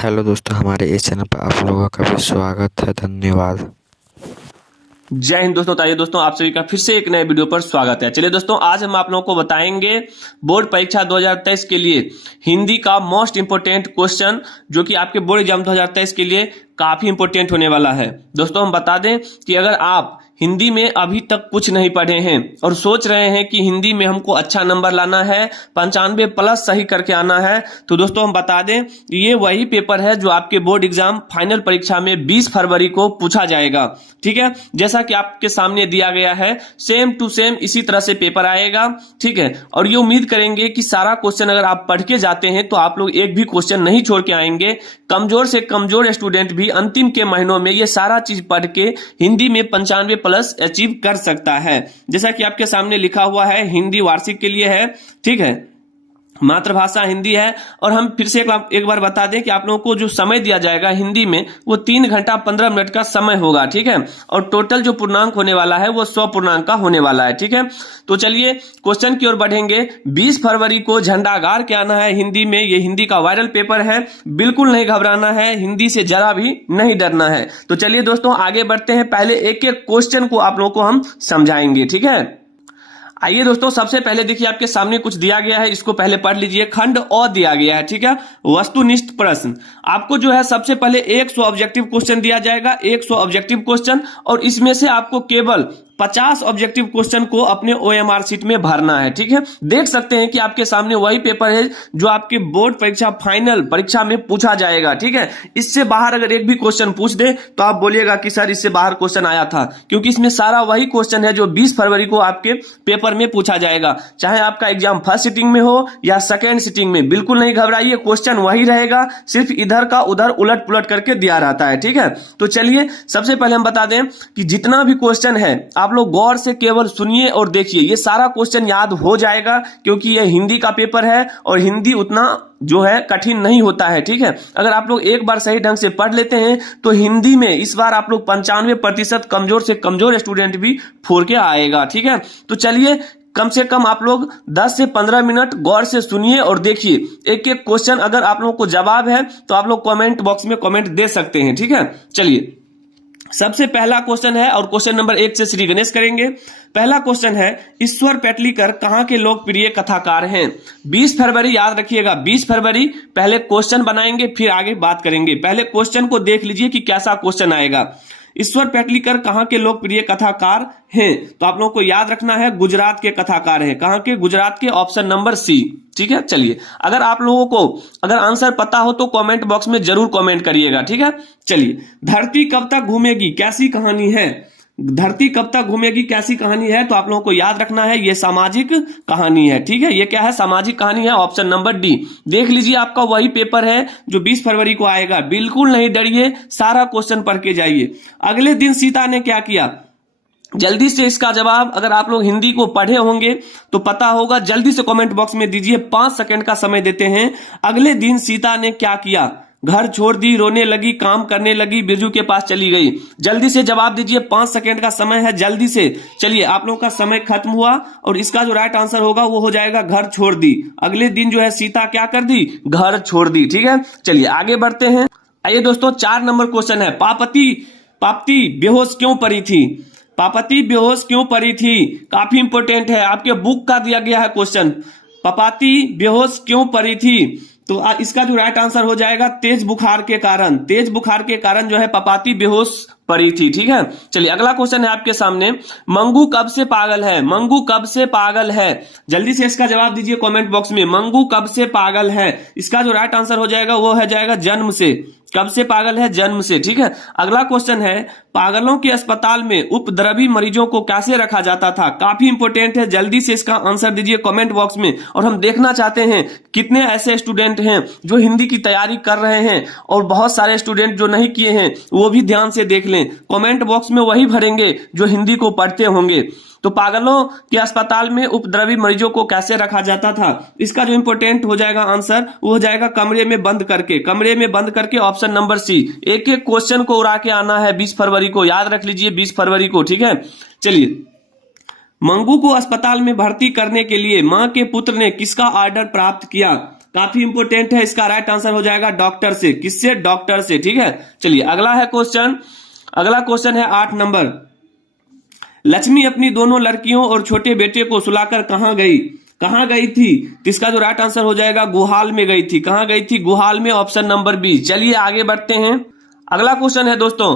Hello दोस्तों, हमारे इस चैनल पर आप लोगों का भी स्वागत है। धन्यवाद। जय हिंद दोस्तों। ताइए दोस्तों, आप सभी का फिर से एक नए वीडियो पर स्वागत है। चलिए दोस्तों, आज हम आप लोगों को बताएंगे बोर्ड परीक्षा 2023 के लिए हिंदी का मोस्ट इंपोर्टेंट क्वेश्चन, जो कि आपके बोर्ड एग्जाम 2023 के लिए काफी इंपोर्टेंट होने वाला है। दोस्तों, हम बता दें कि अगर आप हिंदी में अभी तक कुछ नहीं पढ़े हैं और सोच रहे हैं कि हिंदी में हमको अच्छा नंबर लाना है, 95 प्लस सही करके आना है, तो दोस्तों हम बता दें ये वही पेपर है जो आपके बोर्ड एग्जाम फाइनल परीक्षा में 20 फरवरी को पूछा जाएगा। ठीक है, जैसा कि आपके सामने दिया गया है, सेम टू सेम इसी तरह से पेपर आएगा। ठीक है, और ये उम्मीद करेंगे कि सारा क्वेश्चन अगर आप पढ़ के जाते हैं तो आप लोग एक भी क्वेश्चन नहीं छोड़ के आएंगे। कमजोर से कमजोर स्टूडेंट भी अंतिम के महीनों में ये सारा चीज पढ़ के हिंदी में 95 प्लस अचीव कर सकता है। जैसा कि आपके सामने लिखा हुआ है, हिंदी वार्षिक के लिए है। ठीक है, मातृभाषा हिंदी है। और हम फिर से एक बार बता दें कि आप लोगों को जो समय दिया जाएगा हिंदी में वो 3 घंटा 15 मिनट का समय होगा। ठीक है, और टोटल जो पूर्णांक होने वाला है वो 100 पूर्णांक का होने वाला है। ठीक है, तो चलिए क्वेश्चन की ओर बढ़ेंगे। 20 फरवरी को झंडा गाड़ के आना है हिंदी में। ये हिंदी का वायरल पेपर है, बिल्कुल नहीं घबराना है, हिंदी से जरा भी नहीं डरना है। तो चलिए दोस्तों आगे बढ़ते हैं। पहले एक एक क्वेश्चन को आप लोगों को हम समझाएंगे। ठीक है, आइए दोस्तों, सबसे पहले देखिए आपके सामने कुछ दिया गया है, इसको पहले पढ़ लीजिए। खंड अ दिया गया है। ठीक है, वस्तुनिष्ठ प्रश्न। आपको जो है सबसे पहले 100 ऑब्जेक्टिव क्वेश्चन दिया जाएगा, 100 ऑब्जेक्टिव क्वेश्चन, और इसमें से आपको केवल 50 ऑब्जेक्टिव क्वेश्चन को अपने ओएमआर शीट में भरना है। ठीक है, देख सकते हैं कि आपके सामने वही पेपर है जो आपके बोर्ड परीक्षा फाइनल परीक्षा में पूछा जाएगा। ठीक है, इससे बाहर अगर एक भी क्वेश्चन पूछ दे तो आप बोलिएगा कि सर इससे बाहर क्वेश्चन आया था, क्योंकि इसमें सारा वही क्वेश्चन है जो 20 फरवरी को आपके पेपर में पूछा जाएगा। चाहे आपका एग्जाम फर्स्ट सिटिंग में हो या सेकेंड सिटिंग में, बिल्कुल नहीं घबराइए, क्वेश्चन वही रहेगा, सिर्फ इधर का उधर उलट पुलट करके दिया रहता है। ठीक है, तो चलिए सबसे पहले हम बता दें कि जितना भी क्वेश्चन है आप लोग गौर से केवल सुनिए और देखिए। ये सारा क्वेश्चन याद हो जाएगा, क्योंकि ये हिंदी का पेपर है और हिंदी उतना जो है कठिन नहीं होता है। ठीक है, अगर आप लोग एक बार सही ढंग से पढ़ लेते हैं तो हिंदी में इस बार आप लोग 95% कमजोर से कमजोर स्टूडेंट भी फोड़ के आएगा। ठीक है, तो चलिए कम से कम आप लोग 10 से 15 मिनट गौर से सुनिए और देखिए एक एक क्वेश्चन। अगर आप लोगों को जवाब है तो आप लोग कमेंट बॉक्स में कमेंट दे सकते हैं। ठीक है, चलिए सबसे पहला क्वेश्चन है और क्वेश्चन नंबर 1 से श्री गणेश करेंगे। पहला क्वेश्चन है, ईश्वर पेटलीकर कहां के लोकप्रिय कथाकार हैं? 20 फरवरी याद रखिएगा, 20 फरवरी पहले क्वेश्चन बनाएंगे फिर आगे बात करेंगे। पहले क्वेश्चन को देख लीजिए कि कैसा क्वेश्चन आएगा। ईश्वर पेटलीकर कहां के लोकप्रिय कथाकार हैं? तो आप लोगों को याद रखना है गुजरात के कथाकार हैं। कहां के? गुजरात के, ऑप्शन नंबर सी। ठीक है, चलिए अगर आप लोगों को अगर आंसर पता हो तो कमेंट बॉक्स में जरूर कमेंट करिएगा। ठीक है, चलिए धरती कब तक घूमेगी कैसी कहानी है? धरती कब तक घूमेगी कैसी कहानी है? तो आप लोगों को याद रखना है ये सामाजिक कहानी है। ठीक है, ये क्या है? सामाजिक कहानी है, ऑप्शन नंबर डी। देख लीजिए आपका वही पेपर है जो 20 फरवरी को आएगा, बिल्कुल नहीं डरिए, सारा क्वेश्चन पढ़ के जाइए। अगले दिन सीता ने क्या किया? जल्दी से इसका जवाब, अगर आप लोग हिंदी को पढ़े होंगे तो पता होगा, जल्दी से कमेंट बॉक्स में दीजिए, 5 सेकंड का समय देते हैं। अगले दिन सीता ने क्या किया? घर छोड़ दी, रोने लगी, काम करने लगी, बिरजू के पास चली गई। जल्दी से जवाब दीजिए, 5 सेकंड का समय है, जल्दी से। चलिए आप लोगों का समय खत्म हुआ और इसका जो राइट आंसर होगा वो हो जाएगा घर छोड़ दी। अगले दिन जो है सीता क्या कर दी? घर छोड़ दी। ठीक है, चलिए आगे बढ़ते हैं। आइए दोस्तों, 4 नंबर क्वेश्चन है, पापती बेहोश क्यों पड़ी थी? पापती बेहोश क्यों पड़ी थी? काफी इंपोर्टेंट है, आपके बुक का दिया गया है क्वेश्चन। पापती बेहोश क्यों पड़ी थी? तो इसका जो राइट आंसर हो जाएगा तेज बुखार के कारण। तेज बुखार के कारण जो है पापती बेहोश पड़ी थी। ठीक है, चलिए अगला क्वेश्चन है आपके सामने, मंगू कब से पागल है? मंगू कब से पागल है? जल्दी से इसका जवाब दीजिए कमेंट बॉक्स में, मंगू कब से पागल है? इसका जो राइट आंसर हो जाएगा वो हो जाएगा जन्म से। कब से पागल है? जन्म से। ठीक है, अगला क्वेश्चन है, पागलों के अस्पताल में उपद्रवी मरीजों को कैसे रखा जाता था? काफी इंपोर्टेंट है, जल्दी से इसका आंसर दीजिए कमेंट बॉक्स में। और हम देखना चाहते हैं कितने ऐसे स्टूडेंट हैं जो हिंदी की तैयारी कर रहे हैं और बहुत सारे स्टूडेंट जो नहीं किए हैं वो भी ध्यान से देख लें। कमेंट बॉक्स में वही भरेंगे जो हिंदी को पढ़ते होंगे। तो पागलों के अस्पताल में उपद्रवी मरीजों को कैसे रखा जाता था? इसका जो इंपोर्टेंट हो जाएगा आंसर वो हो जाएगा कमरे में बंद करके। कमरे में बंद करके, ऑप्शन नंबर सी। एक एक क्वेश्चन को उड़ा के आना है 20 फरवरी को, याद रख लीजिए 20 फरवरी को। ठीक है, चलिए मंगू को अस्पताल में भर्ती करने के लिए मां के पुत्र ने किसका ऑर्डर प्राप्त किया? काफी इंपोर्टेंट है। इसका राइट आंसर हो जाएगा डॉक्टर से। किससे? डॉक्टर से। ठीक है, चलिए अगला है क्वेश्चन। अगला क्वेश्चन है 8 नंबर। लक्ष्मी अपनी दोनों लड़कियों और छोटे बेटे को सुलाकर कहां गई? कहां गई थी? तो इसका जो राइट आंसर हो जाएगा गुहाल में गई थी। कहां गई थी? गुहाल में, ऑप्शन नंबर बी। चलिए आगे बढ़ते हैं। अगला क्वेश्चन है दोस्तों,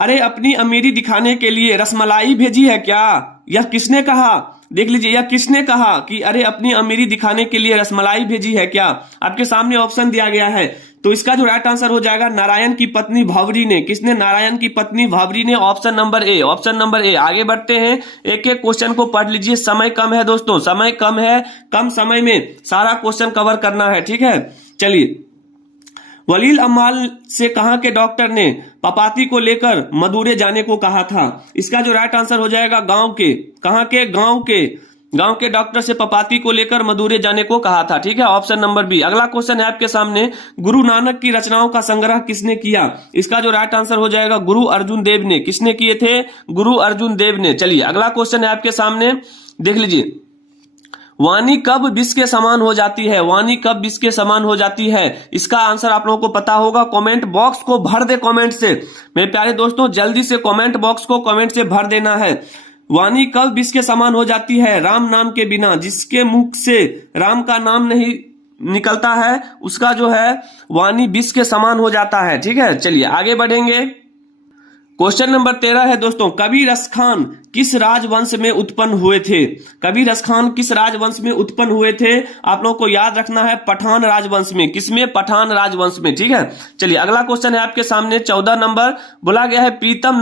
अरे अपनी अमीरी दिखाने के लिए रसमलाई भेजी है क्या? यह किसने कहा? देख लीजिए, यह किसने कहा कि अरे अपनी अमीरी दिखाने के लिए रसमलाई भेजी है क्या? आपके सामने ऑप्शन दिया गया है। तो इसका जो राइट आंसर हो जाएगा नारायण की पत्नी भावरी ने। किसने? नारायण की पत्नी भावरी ने, option number A. Option number A. आगे बढ़ते हैं, एक एक क्वेश्चन को पढ़ लीजिए, समय कम है दोस्तों, समय कम है, कम समय में सारा क्वेश्चन कवर करना है। ठीक है, चलिए। वलील अम्माल से कहां के डॉक्टर ने पपाती को लेकर मदुरै जाने को कहा था? इसका जो राइट आंसर हो जाएगा गांव के। कहां के? गांव के डॉक्टर से पपाती को लेकर मदुरै जाने को कहा था। ठीक है, ऑप्शन नंबर बी। अगला क्वेश्चन है आपके सामने, गुरु नानक की रचनाओं का संग्रह किसने किया? इसका जो राइट आंसर हो जाएगा गुरु अर्जुन देव ने। किसने किए थे? गुरु अर्जुन देव ने। चलिए अगला क्वेश्चन है आपके सामने, देख लीजिए। वाणी कब विष के समान हो जाती है? वाणी कब विष के समान हो जाती है? इसका आंसर आप लोगों को पता होगा। कमेंट बॉक्स को भर दे कमेंट से। मेरे प्यारे दोस्तों, जल्दी से कमेंट बॉक्स को कमेंट से भर देना है। वाणी कब विष के समान हो जाती है? राम नाम के बिना। जिसके मुख से राम का नाम नहीं निकलता है उसका जो है वाणी विष के समान हो जाता है। ठीक है, चलिए आगे बढ़ेंगे। क्वेश्चन नंबर 13 है दोस्तों, कबीर खान किस राजवंश में उत्पन्न हुए थे? कबीर खान किस राजवंश में उत्पन्न हुए थे? आप लोगों को याद रखना है, पठान राजवंश में। किसमें? पठान राजवंश में। ठीक है, चलिए अगला क्वेश्चन है आपके सामने 14 नंबर। बोला गया है प्रीतम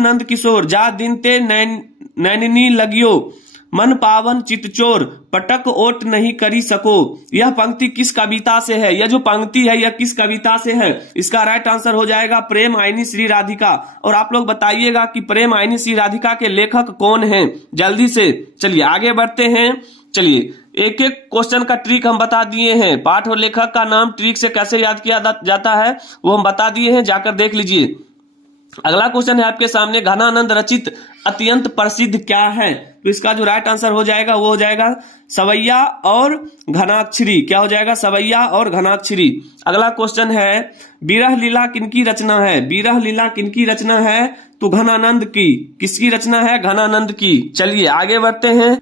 नंद किशोर जा दिन ते नैननी लगियो मन पावन चितचोर पटक ओट नहीं करी सको। यह पंक्ति किस कविता से है? यह जो पंक्ति है यह किस कविता से है? इसका राइट आंसर हो जाएगा प्रेम आईनी श्री राधिका। और आप लोग बताइएगा कि प्रेम आईनी श्री राधिका के लेखक कौन हैं, जल्दी से। चलिए आगे बढ़ते हैं। चलिए एक एक क्वेश्चन का ट्रिक हम बता दिए हैं। पाठ और लेखक का नाम ट्रिक से कैसे याद किया जाता है वो हम बता दिए हैं, जाकर देख लीजिए। अगला क्वेश्चन है आपके सामने, घनानंद रचित अत्यंत प्रसिद्ध क्या है? तो इसका जो राइट आंसर हो जाएगा वो हो जाएगा सवैया और घनाक्षरी। क्या हो जाएगा? सवैया और घनाक्षरी। अगला क्वेश्चन है, विरह लीला किनकी रचना है? विरह लीला किनकी रचना है? तो घनानंद की। किसकी रचना है? घनानंद की। चलिए आगे बढ़ते हैं।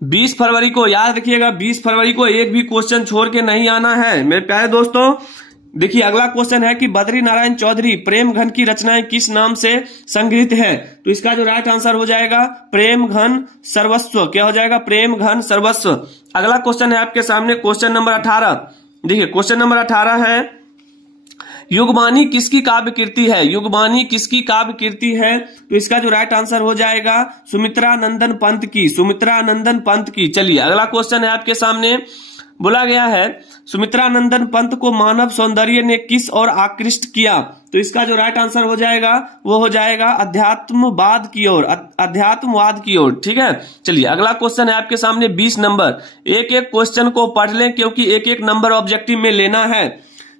20 फरवरी को याद रखिएगा, 20 फरवरी को एक भी क्वेश्चन छोड़ के नहीं आना है मेरे प्यारे दोस्तों। देखिए अगला क्वेश्चन है कि बद्री नारायण चौधरी प्रेम घन की रचनाएं किस नाम से संग्रहित है? तो इसका जो राइट आंसर हो जाएगा प्रेम घन सर्वस्व। क्या हो जाएगा? प्रेम घन सर्वस्व। अगला क्वेश्चन है आपके सामने, क्वेश्चन नंबर 18। देखिए क्वेश्चन नंबर 18 है, युगबानी किसकी काव्य कीर्ति है? युगबानी किसकी काव्य कीर्ति है? तो इसका जो राइट आंसर हो जाएगा सुमित्रा नंदन पंत की। सुमित्रा नंदन पंत की। चलिए अगला क्वेश्चन है आपके सामने, बोला गया है सुमित्रा नंदन पंत को मानव सौंदर्य ने किस ओर आकृष्ट किया? तो इसका जो राइट आंसर हो जाएगा वो हो जाएगा अध्यात्मवाद की ओर। अध्यात्मवाद की ओर। ठीक है, चलिए अगला क्वेश्चन है आपके सामने 20 नंबर। एक एक क्वेश्चन को पढ़ लें क्योंकि एक एक नंबर ऑब्जेक्टिव में लेना है।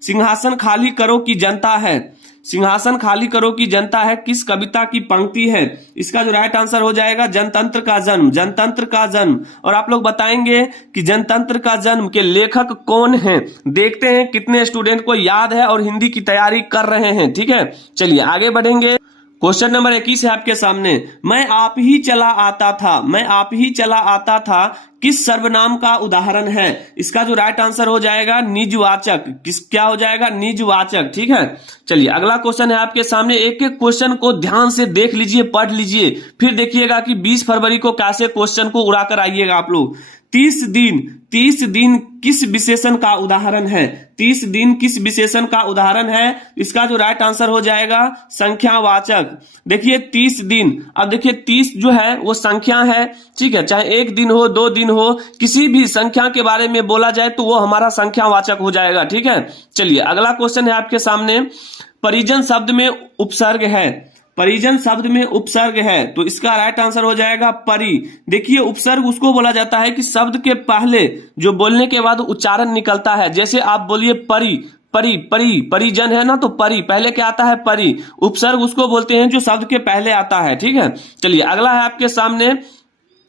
सिंहासन खाली करो की जनता है। सिंहासन खाली करो की जनता है किस कविता की पंक्ति है? इसका जो राइट आंसर हो जाएगा जनतंत्र का जन्म। जनतंत्र का जन्म। और आप लोग बताएंगे कि जनतंत्र का जन्म के लेखक कौन हैं। देखते हैं कितने स्टूडेंट को याद है और हिंदी की तैयारी कर रहे हैं। ठीक है, चलिए आगे बढ़ेंगे। क्वेश्चन नंबर 21 है आपके सामने, मैं आप ही चला आता था। मैं आप ही चला आता था किस सर्वनाम का उदाहरण है? इसका जो राइट आंसर हो जाएगा निजवाचक। किस क्या हो जाएगा? निजवाचक। ठीक है, चलिए अगला क्वेश्चन है आपके सामने। एक एक क्वेश्चन को ध्यान से देख लीजिए, पढ़ लीजिए, फिर देखिएगा कि 20 फरवरी को कैसे क्वेश्चन को उड़ाकर आइएगा आप लोग। 30 दिन किस विशेषण का उदाहरण है? 30 दिन किस विशेषण का उदाहरण है? इसका जो राइट आंसर हो जाएगा संख्यावाचक। देखिए 30 दिन, अब देखिए 30 जो है वो संख्या है। ठीक है, चाहे 1 दिन हो 2 दिन हो, किसी भी संख्या के बारे में बोला जाए तो वो हमारा संख्यावाचक हो जाएगा। ठीक है, चलिए अगला क्वेश्चन है आपके सामने, परिजन शब्द में उपसर्ग है। परिजन शब्द में उपसर्ग है तो इसका राइट आंसर हो जाएगा परि। देखिए उपसर्ग उसको बोला जाता है कि शब्द के पहले जो बोलने के बाद उच्चारण निकलता है। जैसे आप बोलिए परि, परि, परि, परिजन है ना, तो परि पहले क्या आता है? परि। उपसर्ग उसको बोलते हैं जो शब्द के पहले आता है। ठीक है, चलिए अगला है आपके सामने,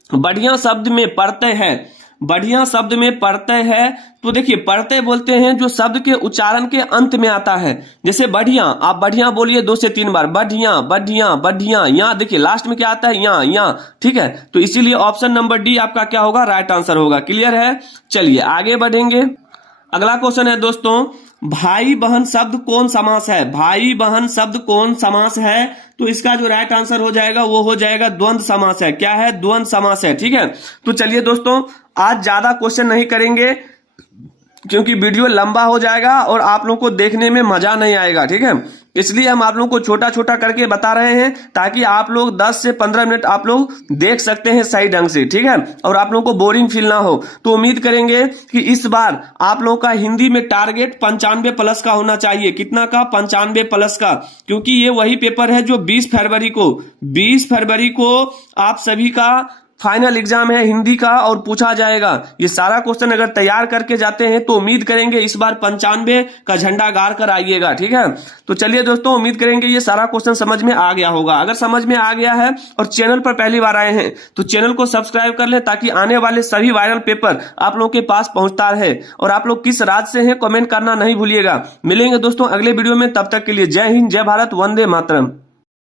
बढ़िया शब्द में प्रत्यय है। बढ़िया शब्द में प्रत्यय है, तो देखिए प्रत्यय बोलते हैं जो शब्द के उच्चारण के अंत में आता है। जैसे बढ़िया, आप बढ़िया बोलिए 2 से 3 बार, बढ़िया बढ़िया बढ़िया। यहाँ देखिए लास्ट में क्या आता है, यहाँ, ठीक है। तो इसीलिए ऑप्शन नंबर डी आपका क्या होगा, राइट आंसर होगा। क्लियर है, चलिए आगे बढ़ेंगे। अगला क्वेश्चन है दोस्तों, भाई बहन शब्द कौन समास है? भाई बहन शब्द कौन समास है? तो इसका जो राइट आंसर हो जाएगा वो हो जाएगा द्वंद्व समास है। क्या है? द्वंद्व समास है, ठीक है। तो चलिए दोस्तों, आज ज्यादा क्वेश्चन नहीं करेंगे क्योंकि वीडियो लंबा हो जाएगा और आप लोगों को देखने में मजा नहीं आएगा, ठीक है। इसलिए हम आप लोगों को छोटा छोटा करके बता रहे हैं ताकि आप लोग 10 से 15 मिनट आप लोग देख सकते हैं सही ढंग से, ठीक है, और आप लोगों को बोरिंग फील ना हो। तो उम्मीद करेंगे कि इस बार आप लोगों का हिंदी में टारगेट 95 प्लस का होना चाहिए। कितना का? 95 प्लस का, क्योंकि ये वही पेपर है जो 20 फरवरी को आप सभी का फाइनल एग्जाम है हिंदी का और पूछा जाएगा। ये सारा क्वेश्चन अगर तैयार करके जाते हैं तो उम्मीद करेंगे इस बार 95 का झंडा गाड़ कर आइएगा, ठीक है। तो चलिए दोस्तों, उम्मीद करेंगे ये सारा क्वेश्चन समझ में आ गया होगा। अगर समझ में आ गया है और चैनल पर पहली बार आए हैं तो चैनल को सब्सक्राइब कर लें ताकि आने वाले सभी वायरल पेपर आप लोगों के पास पहुंचता रहे। और आप लोग किस राज्य से हैं कमेंट करना नहीं भूलिएगा। मिलेंगे दोस्तों अगले वीडियो में, तब तक के लिए जय हिंद, जय भारत, वंदे मातरम।